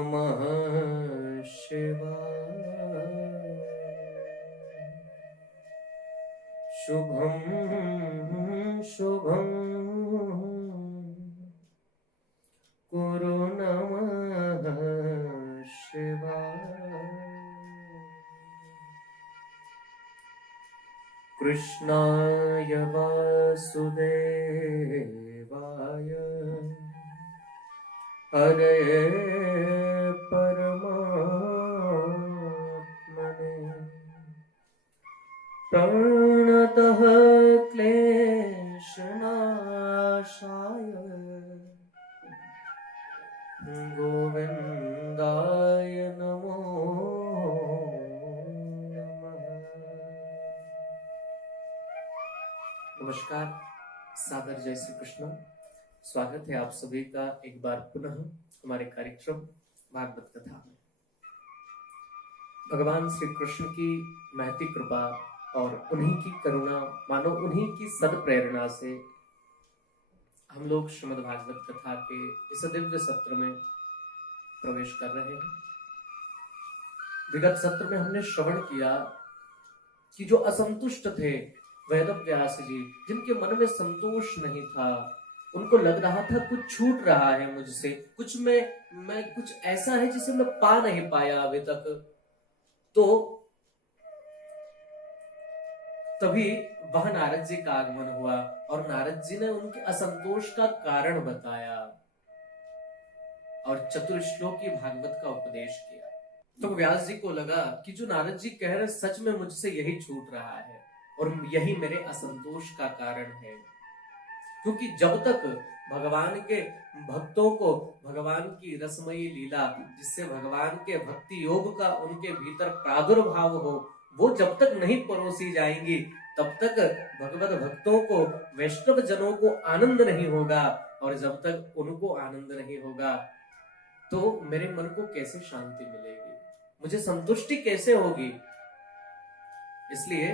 नमः शिवाय। शुभं शुभं कुरु नमः शिवाय। कृष्णाय वासुदेवाय हरे परमात्मने प्रणतः क्लेशनाशाय गोविन्दाय नमो नमः। नमस्कार, सादर जय श्री कृष्ण। स्वागत है आप सभी का एक बार पुनः हमारे कार्यक्रम भागवत कथा में। भगवान श्री कृष्ण की महती कृपा और उन्हीं की करुणा, मानो उन्हीं की सद प्रेरणा से हम लोग श्रीमद् भागवत कथा के इस दिव्य सत्र में प्रवेश कर रहे हैं। विगत सत्र में हमने श्रवण किया कि जो असंतुष्ट थे वेद व्यास जी, जिनके मन में संतोष नहीं था, उनको लग रहा था कुछ छूट रहा है मुझसे, कुछ मैं कुछ ऐसा है जिसे मैं पा नहीं पाया अभी तक। तो तभी वह नारद जी का आगमन हुआ और नारद जी ने उनके असंतोष का कारण बताया और चतुर्श्लोकी भागवत का उपदेश किया। तो व्यास जी को लगा कि जो नारद जी कह रहे सच में मुझसे यही छूट रहा है और यही मेरे असंतोष का कारण है। क्योंकि जब तक भगवान के भक्तों को भगवान की रसमयी लीला, जिससे भगवान के भक्ति योग का उनके भीतर प्रादुर्भाव हो, वो जब तक नहीं परोसी जाएंगी, तब तक भगवत भक्तों को, वैष्णव जनों को आनंद नहीं होगा। और जब तक उनको आनंद नहीं होगा तो मेरे मन को कैसे शांति मिलेगी, मुझे संतुष्टि कैसे होगी। इसलिए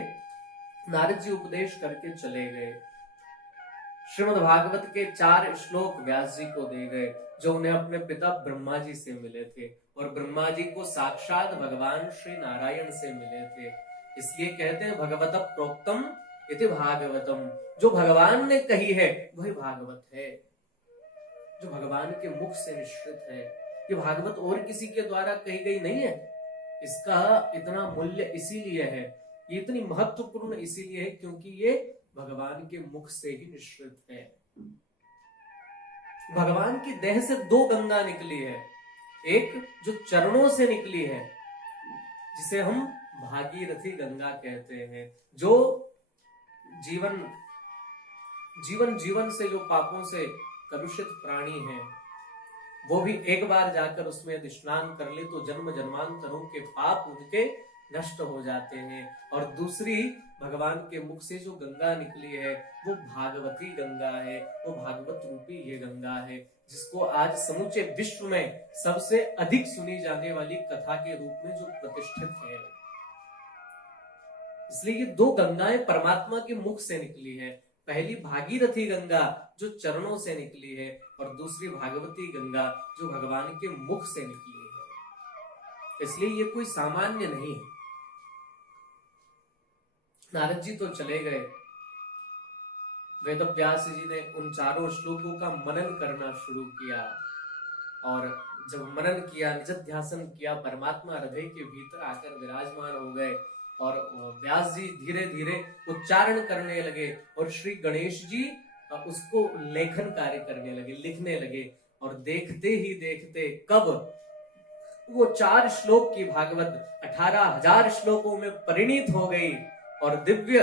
नारद जी उपदेश करके चले गए। श्रीमद् भागवत के 4 श्लोक व्यास जी को दे गए, जो उन्हें अपने पिता ब्रह्मा जी से मिले थे और ब्रह्मा जी को साक्षात भगवान श्री नारायण से मिले थे। इसलिए कहते हैं भगवत प्रोक्तम इति भागवतम। जो भगवान ने कही है वही भागवत है, जो भगवान के मुख से निश्चित है। ये भागवत और किसी के द्वारा कही गई नहीं है। इसका इतना मूल्य इसीलिए है, ये इतनी महत्वपूर्ण इसीलिए है क्योंकि ये भगवान के मुख से ही निश्चित है। भगवान की देह से 2 गंगा निकली है। एक जो चरणों से निकली है, जिसे हम भागीरथी गंगा कहते हैं, जो जीवन से जो पापों से कलुषित प्राणी है, वो भी एक बार जाकर उसमें यदि स्नान कर ले तो जन्म जन्मांतरों के पाप उनके नष्ट हो जाते हैं। और दूसरी भगवान के मुख से जो गंगा निकली है वो भागवती गंगा है, वो भागवत रूपी ये गंगा है, जिसको आज समूचे विश्व में सबसे अधिक सुनी जाने वाली कथा के रूप में जो प्रतिष्ठित है। इसलिए ये 2 गंगाएं परमात्मा के मुख से निकली है। पहली भागीरथी गंगा जो चरणों से निकली है और दूसरी भागवती गंगा जो भगवान के मुख से निकली है। इसलिए ये कोई सामान्य नहीं है। नारद जी तो चले गए, वेद व्यास जी ने उन 4 श्लोकों का मनन करना शुरू किया और जब मनन किया, निजध्यासन किया, परमात्मा हृदय के भीतर आकर विराजमान हो गए और व्यास जी धीरे धीरे उच्चारण करने लगे और श्री गणेश जी उसको लेखन कार्य करने लगे, लिखने लगे। और देखते ही देखते कब वो 4 श्लोक की भागवत 18,000 श्लोकों में परिणीत हो गई और दिव्य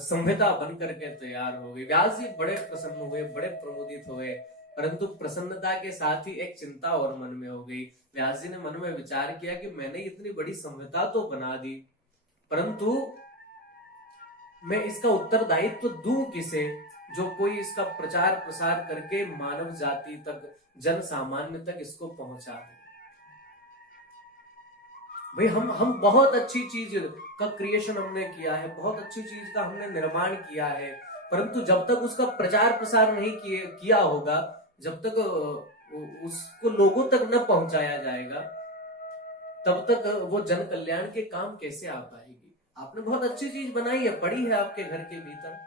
संहिता बनकर के तैयार हो गई। व्यास जी बड़े प्रसन्न हुए, बड़े प्रमोदित हुए, परंतु प्रसन्नता के साथ ही एक चिंता और मन में हो गई। व्यास जी ने मन में विचार किया कि मैंने इतनी बड़ी संहिता तो बना दी, परंतु मैं इसका उत्तरदायित्व दूं किसे, जो कोई इसका प्रचार प्रसार करके मानव जाति तक, जन सामान्य तक इसको पहुंचा दे। भाई हम बहुत अच्छी चीज का क्रिएशन हमने किया है, बहुत अच्छी चीज का हमने निर्माण किया है, परंतु जब तक उसका प्रचार प्रसार नहीं किया होगा, जब तक उसको लोगों तक न पहुंचाया जाएगा, तब तक वो जन कल्याण के काम कैसे आ पाएगी। आपने बहुत अच्छी चीज बनाई है, पड़ी है आपके घर के भीतर,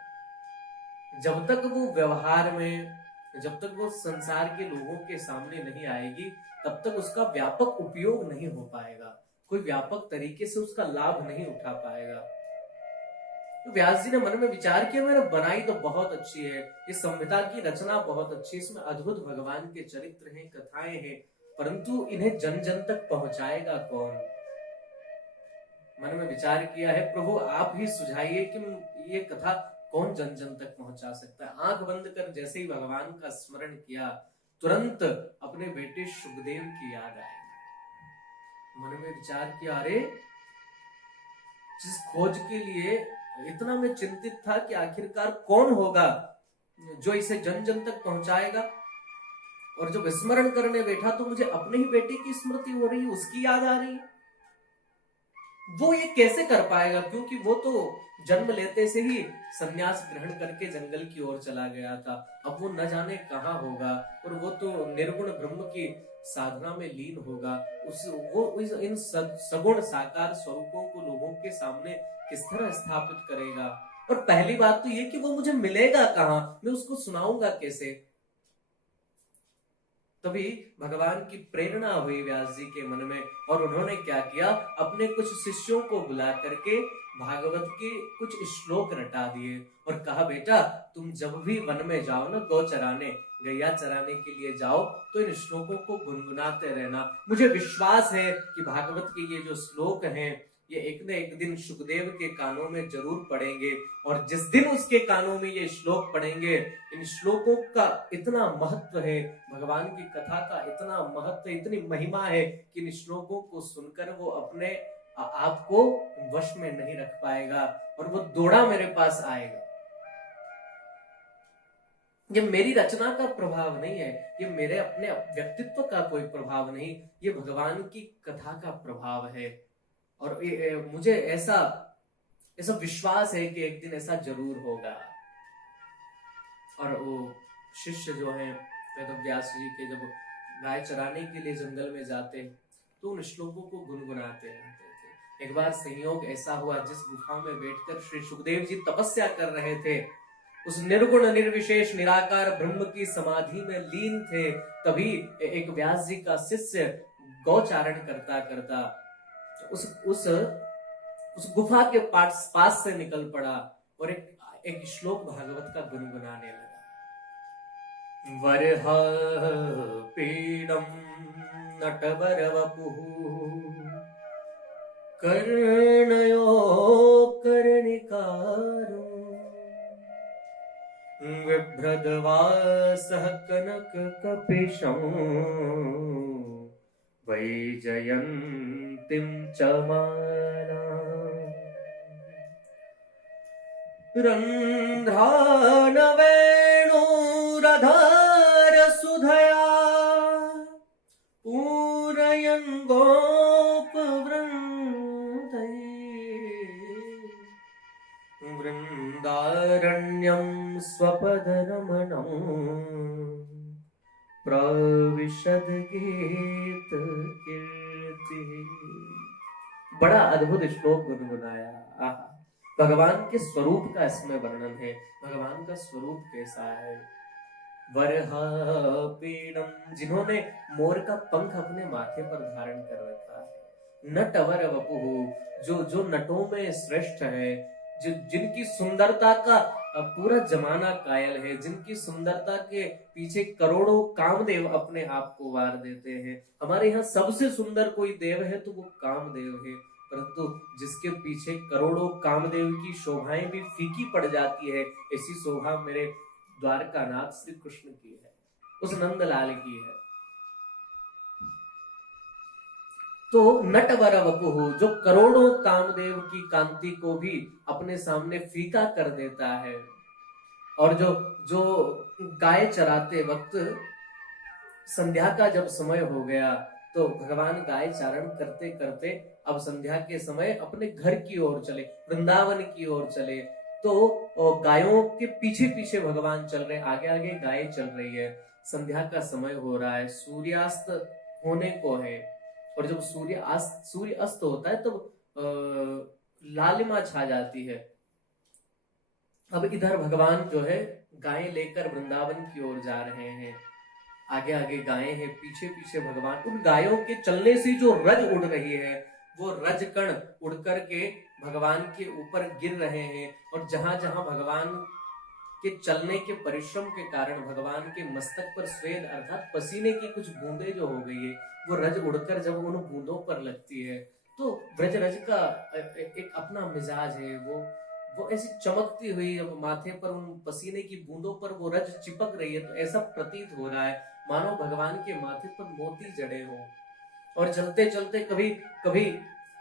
जब तक वो व्यवहार में, जब तक वो संसार के लोगों के सामने नहीं आएगी, तब तक उसका व्यापक उपयोग नहीं हो पाएगा, कोई व्यापक तरीके से उसका लाभ नहीं उठा पाएगा। तो व्यास जी ने मन में विचार किया, मैंने बनाई तो बहुत अच्छी है, इस संहिता की रचना बहुत अच्छी है, इसमें अद्भुत भगवान के चरित्र हैं, कथाएं हैं, परंतु इन्हें जन जन तक पहुंचाएगा कौन। मन में विचार किया है, प्रभु आप ही सुझाइए कि ये कथा कौन जन जन तक पहुंचा सकता है। आंख बंद कर जैसे ही भगवान का स्मरण किया, तुरंत अपने बेटे सुखदेव की याद आई। मन में विचार किया, अरे जिस खोज के लिए इतना मैं चिंतित था कि आखिरकार कौन होगा जो इसे जन जन तक पहुंचाएगा, और जब स्मरण करने बैठा तो मुझे अपने ही बेटे की स्मृति हो रही है, उसकी याद आ रही है। वो ये कैसे कर पाएगा, क्योंकि वो तो जन्म लेते से ही संन्यास ग्रहण करके जंगल की ओर चला गया था। अब वो न जाने कहाँ होगा, और वो तो निर्गुण ब्रह्म की साधना में लीन होगा। इन सगुण साकार स्वरूपों को लोगों के सामने किस तरह स्थापित करेगा। और पहली बात तो ये कि वो मुझे मिलेगा कहाँ, मैं उसको सुनाऊंगा कैसे। तभी भगवान की प्रेरणा हुई व्यास जी के मन में, और उन्होंने क्या किया, अपने कुछ शिष्यों को बुला करके भागवत के कुछ श्लोक रटा दिए और कहा, बेटा तुम जब भी वन में जाओ ना, गौ चराने, गैया चराने के लिए जाओ, तो इन श्लोकों को गुनगुनाते रहना। मुझे विश्वास है कि भागवत के ये जो श्लोक हैं, ये एक न एक दिन सुखदेव के कानों में जरूर पड़ेंगे, और जिस दिन उसके कानों में ये श्लोक पड़ेंगे, इन श्लोकों का इतना महत्व है, भगवान की कथा का इतना महत्व, इतनी महिमा है कि इन श्लोकों को सुनकर वो अपने आप को वश में नहीं रख पाएगा, और वो दौड़ा मेरे पास आएगा। ये मेरी रचना का प्रभाव नहीं है, ये मेरे अपने व्यक्तित्व का कोई प्रभाव नहीं, ये भगवान की कथा का प्रभाव है। और मुझे ऐसा विश्वास है कि एक दिन ऐसा जरूर होगा। और वो शिष्य जो है वेद व्यास जी के, जब गाय चराने के लिए जंगल में जाते तो उन श्लोकों को गुनगुनाते रहते थे। एक बार संयोग ऐसा हुआ, जिस गुफा में बैठकर श्री सुखदेव जी तपस्या कर रहे थे, उस निर्गुण निर्विशेष निराकार ब्रह्म की समाधि में लीन थे, तभी एक व्यास जी का शिष्य गौचारण करता करता उस गुफा के पास से निकल पड़ा और एक श्लोक भागवत का गुनगुनाने लगा। वरह पीडम नटवर वपुः कर्णयो कर्णिकारो बिभ्रद्वासः कनक कपिशं वैजयन्तीं च माला रन्ध्रान वेणुरधार सुधया पूरयन् गोपवृन्दैः वृन्दारण्यं स्वपदरमणं प्रविशद गीत कीर्ति। बड़ा अद्भुत श्लोक गुनगुनाया। भगवान के स्वरूप का इसमें वर्णन है, भगवान का स्वरूप कैसा है। वरह पीडम, जिन्होंने मोर का पंख अपने माथे पर धारण कर रखा है। नटवर वपुः, जो नटों में श्रेष्ठ है, जिनकी सुंदरता का पूरा जमाना कायल है, जिनकी सुंदरता के पीछे करोड़ों कामदेव अपने आप को वार देते हैं। हमारे यहाँ सबसे सुंदर कोई देव है तो वो कामदेव है, परंतु जिसके पीछे करोड़ों कामदेव की शोभाएं भी फीकी पड़ जाती है, ऐसी शोभा मेरे द्वारकानाथ श्री कृष्ण की है, उस नंदलाल की है। तो नटवर वपुः, जो करोड़ों कामदेव की कांति को भी अपने सामने फीका कर देता है। और जो गाय चराते वक्त संध्या का जब समय हो गया, तो भगवान गाय चारण करते करते अब संध्या के समय अपने घर की ओर चले, वृंदावन की ओर चले। तो गायों के पीछे पीछे भगवान चल रहे, आगे आगे गाय चल रही है। संध्या का समय हो रहा है, सूर्यास्त होने को है, और जब सूर्य अस्त होता है तब लालिमा छा जाती है। अब इधर भगवान जो है गायें लेकर वृंदावन की ओर जा रहे हैं। आगे आगे गायें हैं, पीछे पीछे भगवान। उन गायों के चलने से जो रज उड़ रही है, वो रज कण उड़ करके भगवान के ऊपर गिर रहे हैं, और जहां जहां भगवान के चलने के परिश्रम के कारण भगवान के मस्तक पर स्वेद अर्थात पसीने की कुछ बूंदें जो हो गई है, वो रज उड़कर जब उन बूंदों पर लगती है तो ब्रज रज का एक अपना मिजाज है। वो ऐसी चमकती हुई, अब माथे पर उन पसीने की बूंदों पर वो रज चिपक रही है, तो ऐसा प्रतीत हो रहा है मानो भगवान के माथे पर मोती जड़े हो। और चलते चलते कभी कभी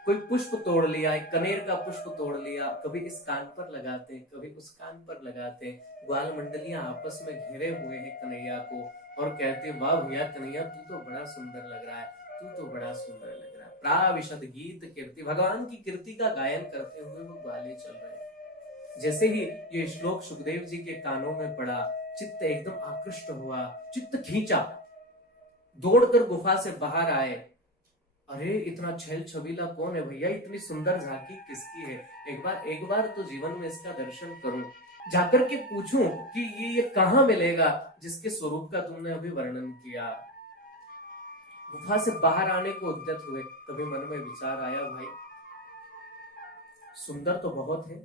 कोई पुष्प तोड़ लिया, एक कनेर का पुष्प तोड़ लिया, कभी इस कान पर लगाते, कभी उस कान पर लगाते। ग्वाल मंडलियां आपस में घेरे हुए हैं कन्हैया को और कहते, वाह भैया कन्हैया, तू तो बड़ा सुंदर लग रहा है, तू तो बड़ा सुंदर लग रहा है। प्राविशद गीत कीर्ति, भगवान की कीर्ति का गायन करते हुए वो ग्वाले चल रहे हैं। जैसे ही ये श्लोक सुखदेव जी के कानों में पड़ा, चित्त एकदम आकृष्ट हुआ, चित्त खींचा, दौड़कर गुफा से बाहर आए। अरे इतना छेल छबीला कौन है भैया, इतनी सुंदर झांकी किसकी है, एक बार तो जीवन में इसका दर्शन करूं, जाकर के पूछूं कि ये कहां मिलेगा जिसके स्वरूप का तुमने अभी वर्णन किया। गुफा से बाहर आने को उद्यत हुए, तभी मन में विचार आया, भाई सुंदर तो बहुत है,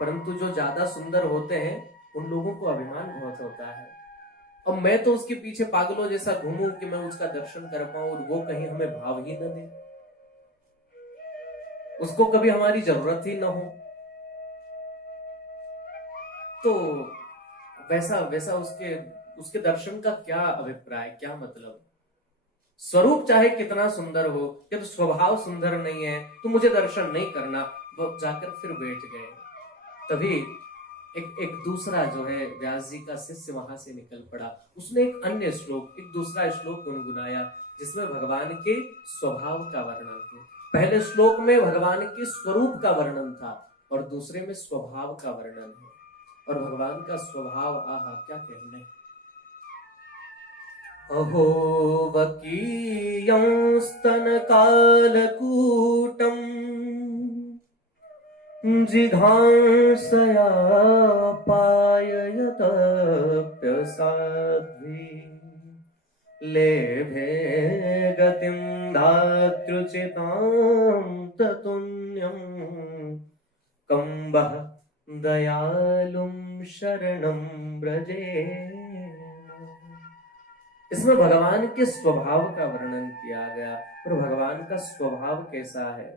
परंतु जो ज्यादा सुंदर होते हैं उन लोगों को अभिमान बहुत होता है। अब मैं तो उसके पीछे पागलों जैसा घूमूं कि मैं उसका दर्शन कर पाऊं, और वो कहीं हमें भाव ही न दे, उसको कभी हमारी जरूरत ही न हो। तो वैसा वैसा उसके दर्शन का क्या अभिप्राय, क्या मतलब। स्वरूप चाहे कितना सुंदर हो, जब स्वभाव सुंदर नहीं है तो मुझे दर्शन नहीं करना। वो जाकर फिर बैठ गए। तभी एक दूसरा जो है व्यास जी का शिष्य वहां से निकल पड़ा। उसने एक अन्य श्लोक, एक दूसरा श्लोक गुनगुनाया जिसमें भगवान के स्वभाव का वर्णन है। पहले श्लोक में भगवान के स्वरूप का वर्णन था और दूसरे में स्वभाव का वर्णन है। और भगवान का स्वभाव, आहा क्या कहने। अहो वकीयं स्तन कालकूटम् जिघांसया पाययतप्यसाध्वी लेभे गतिं धातृचितां ततुन्यं कम्बः दयालुं शरणं व्रजे। इसमें भगवान के स्वभाव का वर्णन किया गया। और भगवान का स्वभाव कैसा है,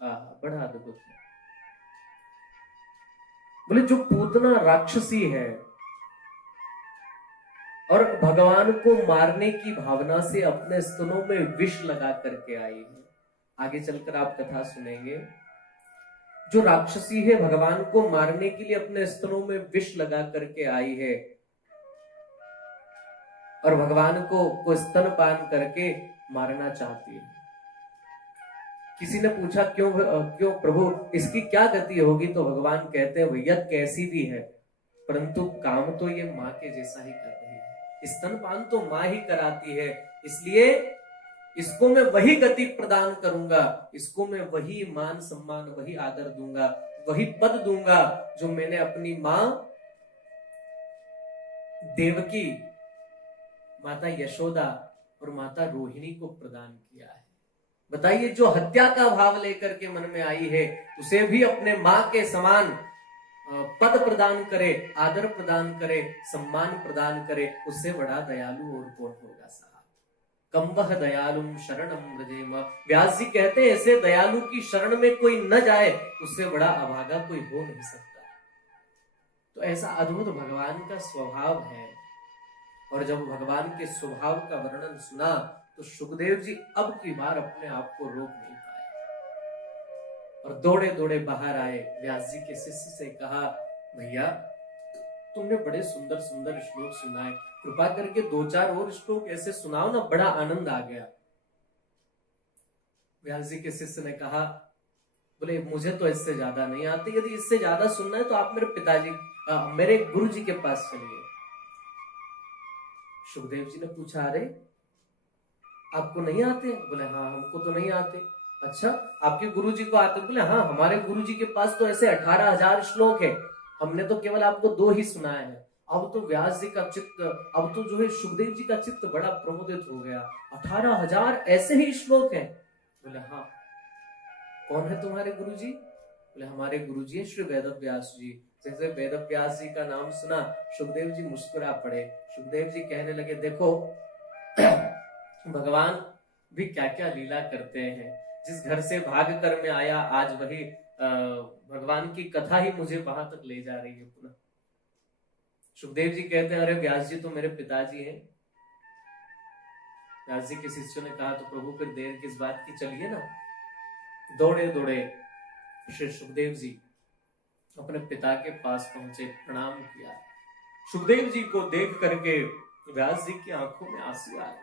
बड़ा अद्भुत है। बोले जो पूतना राक्षसी है और भगवान को मारने की भावना से अपने स्तनों में विष लगा करके आई है। आगे चलकर आप कथा सुनेंगे। जो राक्षसी है भगवान को मारने के लिए अपने स्तनों में विष लगा करके आई है और भगवान को स्तनपान करके मारना चाहती है। किसी ने पूछा क्यों प्रभु, इसकी क्या गति होगी? तो भगवान कहते हैं, भैया कैसी भी है परंतु काम तो ये माँ के जैसा ही कर रही है। स्तनपान तो माँ ही कराती है, इसलिए इसको मैं वही गति प्रदान करूंगा, इसको मैं वही मान सम्मान, वही आदर दूंगा, वही पद दूंगा जो मैंने अपनी माँ देवकी, माता यशोदा और माता रोहिणी को प्रदान किया है। बताइए, जो हत्या का भाव लेकर के मन में आई है उसे भी अपने माँ के समान पद प्रदान करे, आदर प्रदान करे, सम्मान प्रदान करे, उससे बड़ा दयालु और कौन होगा साहब। कंबह दयालुम शरणम व्रजेम। व्यास जी कहते हैं, ऐसे दयालु की शरण में कोई न जाए उससे बड़ा अभागा कोई हो नहीं सकता। तो ऐसा अद्भुत भगवान का स्वभाव है। और जब भगवान के स्वभाव का वर्णन सुना तो सुखदेव जी अब की बार अपने आप को रोक नहीं पाए और दौड़े दौड़े बाहर आए। व्यास जी के शिष्य से कहा, भैया तुमने बड़े सुंदर सुंदर श्लोक सुनाए, कृपा करके 2-4 और श्लोक ऐसे सुनाओ ना, बड़ा आनंद आ गया। व्यास जी के शिष्य ने कहा, बोले मुझे तो इससे ज्यादा नहीं आते, यदि इससे ज्यादा सुनना है तो आप मेरे पिताजी, मेरे गुरु जी के पास चलिए। सुखदेव जी ने पूछा, अरे आपको नहीं आते? बोले हाँ हमको तो नहीं आते। अच्छा आपके गुरुजी को आते? बोले हाँ हमारे गुरुजी के पास तो ऐसे 18,000 श्लोक है, हमने तो केवल आपको 2 ही सुनाए हैं। अब तो व्यास जी का चित्त, अब तो जो है सुखदेव जी का चित्त बड़ा प्रमोदित हो गया, 18,000 ऐसे ही श्लोक हैं। बोले हाँ कौन है तुम्हारे गुरुजी? बोले हमारे गुरुजी है श्री वेद व्यास जी। जैसे वेद व्यास जी का नाम सुना सुखदेव जी मुस्कुरा पड़े। सुखदेव जी कहने लगे, देखो भगवान भी क्या क्या लीला करते हैं। जिस घर से भाग कर मैं आया, आज वही भगवान की कथा ही मुझे वहां तक ले जा रही है पुनः। सुखदेव जी कहते हैं, अरे व्यास जी तो मेरे पिताजी हैं। व्यास जी के शिष्यों ने कहा, तो प्रभु फिर देर किस बात की, चलिए ना। दौड़े दौड़े श्री सुखदेव जी अपने पिता के पास पहुंचे, प्रणाम किया। सुखदेव जी को देख करके व्यास जी की आंखों में आंसू आ गए।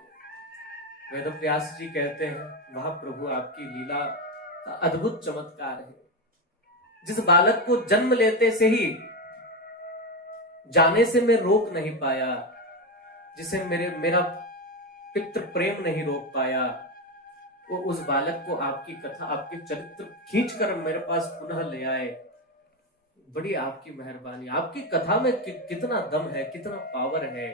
वेद व्यास जी कहते हैं, वह प्रभु आपकी लीला का अद्भुत चमत्कार है। जिस बालक को जन्म लेते से ही जाने से मैं रोक नहीं पाया, जिसे मेरा पितृ प्रेम नहीं रोक पाया, वो उस बालक को आपकी कथा, आपके चरित्र खींच कर मेरे पास पुनः ले आए। बड़ी आपकी मेहरबानी। आपकी कथा में कितना दम है, कितना पावर है।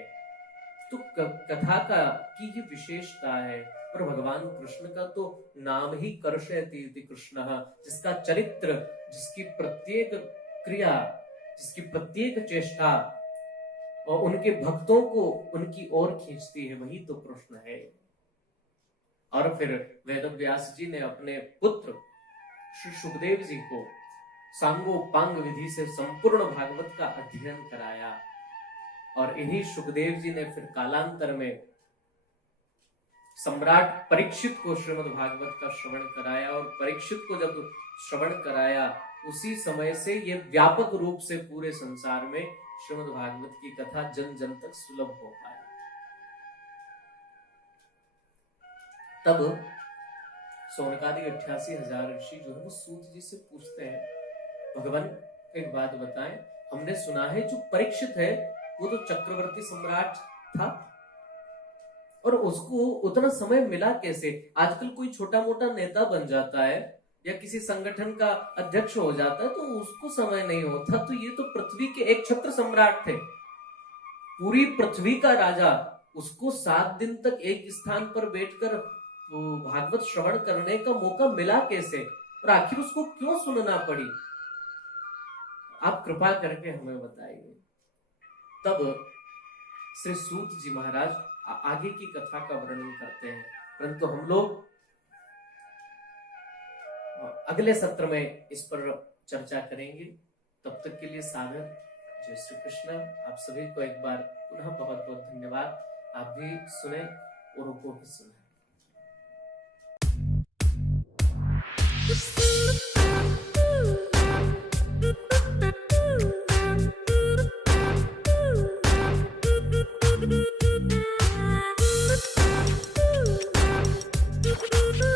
तो कथा का की ये विशेषता है। और भगवान कृष्ण का तो नाम ही कर्षयति इति कृष्णः, जिसका चरित्र, जिसकी प्रत्येक क्रिया, जिसकी प्रत्येक चेष्टा और उनके भक्तों को उनकी ओर खींचती है, वही तो कृष्ण है। और फिर वेद व्यास जी ने अपने पुत्र श्री सुखदेव जी को सांगोपांग विधि से संपूर्ण भागवत का अध्ययन कराया। और इन्हीं सुखदेव जी ने फिर कालांतर में सम्राट परीक्षित को श्रीमद् भागवत का श्रवण कराया। और परीक्षित को जब श्रवण कराया, उसी समय से ये व्यापक रूप से पूरे संसार में श्रीमद् भागवत की कथा जन जन तक सुलभ हो पाई। तब सोनकादि 88,000 ऋषि जो है वो सूत जी से पूछते हैं, भगवान एक बात बताएं, हमने सुना है जो परीक्षित है वो तो चक्रवर्ती सम्राट था, और उसको उतना समय मिला कैसे? आजकल कोई छोटा मोटा नेता बन जाता है या किसी संगठन का अध्यक्ष हो जाता है तो उसको समय नहीं होता। तो ये तो पृथ्वी के एक छत्र सम्राट थे, पूरी पृथ्वी का राजा, उसको 7 दिन तक एक स्थान पर बैठकर भागवत श्रवण करने का मौका मिला कैसे? और आखिर उसको क्यों सुनना पड़ी? आप कृपा करके हमें बताइए। तब श्री सूत जी महाराज आगे की कथा का वर्णन करते हैं, परंतु हम लोग अगले सत्र में इस पर चर्चा करेंगे। तब तक के लिए सागर जय श्री कृष्ण। आप सभी को एक बार पुनः बहुत बहुत धन्यवाद। आप भी सुने और उनको भी सुने।